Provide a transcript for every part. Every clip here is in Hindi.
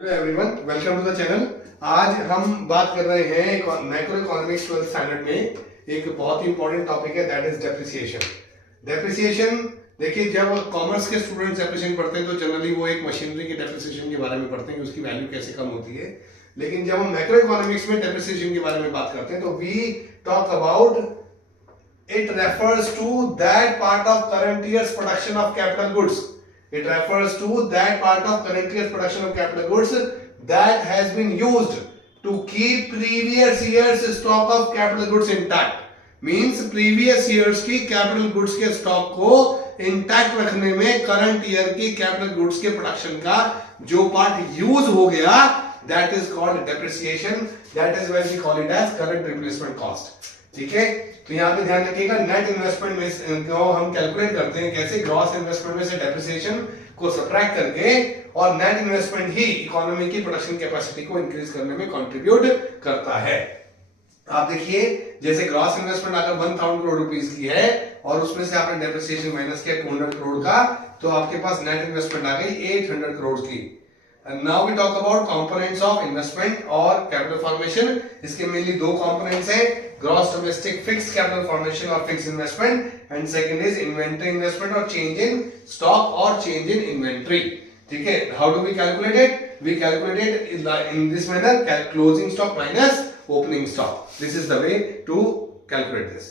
Everyone, welcome to the channel. आज हम बात कर रहे हैं मैक्रो इकोनॉमिक्स 12th स्टैंडर्ड में एक बहुत ही इंपॉर्टेंट टॉपिक है, दैट इज डेप्रिसिएशन। डेप्रिसिएशन देखिए, जब कॉमर्स के स्टूडेंट्स डेप्रिसिएशन पढ़ते हैं तो जनरली वो एक मशीनरी के डेप्रिसिएशन के बारे में पढ़ते हैं कि उसकी वैल्यू कैसे कम होती है। लेकिन जब हम मैक्रो इकोनॉमिक्स में डेप्रिसिएशन के बारे में बात करते हैं तो we talk about it refers to that part of current years production of capital goods. It refers to that part of current year's production of capital goods that has been used to keep previous year's stock of capital goods intact. Means previous years की capital goods के stock को intact रखने में current year की capital goods के production का जो part use हो गया, that is called depreciation. That is why we call it as current replacement cost. ठीक है, तो यहाँ पे ध्यान रखिएगा, नेट इन्वेस्टमेंट में को हम कैलकुलेट करते हैं कैसे, ग्रॉस इन्वेस्टमेंट में से डेप्रिसिएशन को सब्ट्रैक्ट करके, और नेट इन्वेस्टमेंट ही इकोनॉमी की प्रोडक्शन कैपेसिटी को इंक्रीज करने में कंट्रीब्यूट करता है। आप देखिए, जैसे ग्रॉस इन्वेस्टमेंट अगर 1000 करोड़ रुपीस की है और उसमें से आपने डेप्रिसिएशन माइनस किया 200 करोड़ का, तो आपके पास नेट इन्वेस्टमेंट आ गई 800 करोड़ की। And now we talk about components of investment और capital formation. इसके mainly दो components हैं, gross domestic fixed capital formation और fixed investment, and second is inventory investment और change in stock और change in inventory. ठीक है, how do we calculate it? We calculate it in this manner, closing stock minus opening stock. This is the way to calculate this.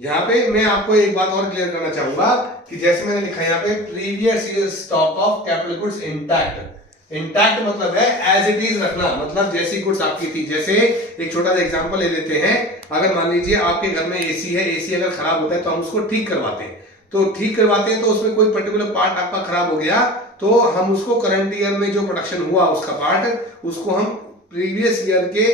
यहाँ पे मैं आपको एक बात और क्लियर करना चाहूंगा कि जैसे मैंने लिखा यहाँ पे previous year stock of capital goods intact. Intact मतलब है एज इट इज रखना, मतलब जैसी गुड्स आपकी थी। जैसे एक छोटा सा एग्जांपल ले लेते हैं, अगर मान लीजिए आपके घर में एसी है, एसी अगर खराब होता है तो हम उसको ठीक करवाते हैं, तो उसमें कोई पर्टिकुलर पार्ट आपका खराब हो गया, तो हम उसको करंट ईयर में जो प्रोडक्शन हुआ उसका पार्ट, उसको हम प्रीवियस ईयर के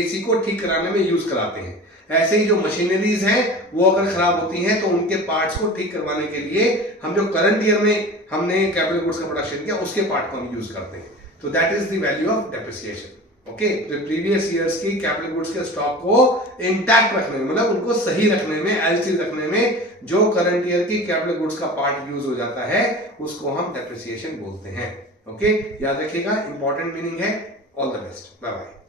एसी को ठीक कराने में यूज कराते हैं। ऐसे ही जो मशीनरीज हैं वो अगर खराब होती हैं तो उनके पार्ट्स को ठीक करवाने के लिए हम जो करंट ईयर में हमने कैपिटल गुड्स का प्रोडक्शन किया उसके पार्ट को हम यूज करते हैं। तो that is the value of depreciation. Okay, तो प्रीवियस ईयर्स की कैपिटल गुड्स के स्टॉक को इंटैक्ट रखने में, मतलब उनको सही रखने में, एज इट इज रखने में जो करंट ईयर की कैपिटल गुड्स का पार्ट यूज हो जाता है उसको हम डेप्रिसिएशन बोलते हैं। ओके, याद रखिएगा, इंपॉर्टेंट मीनिंग है। All the best, bye bye.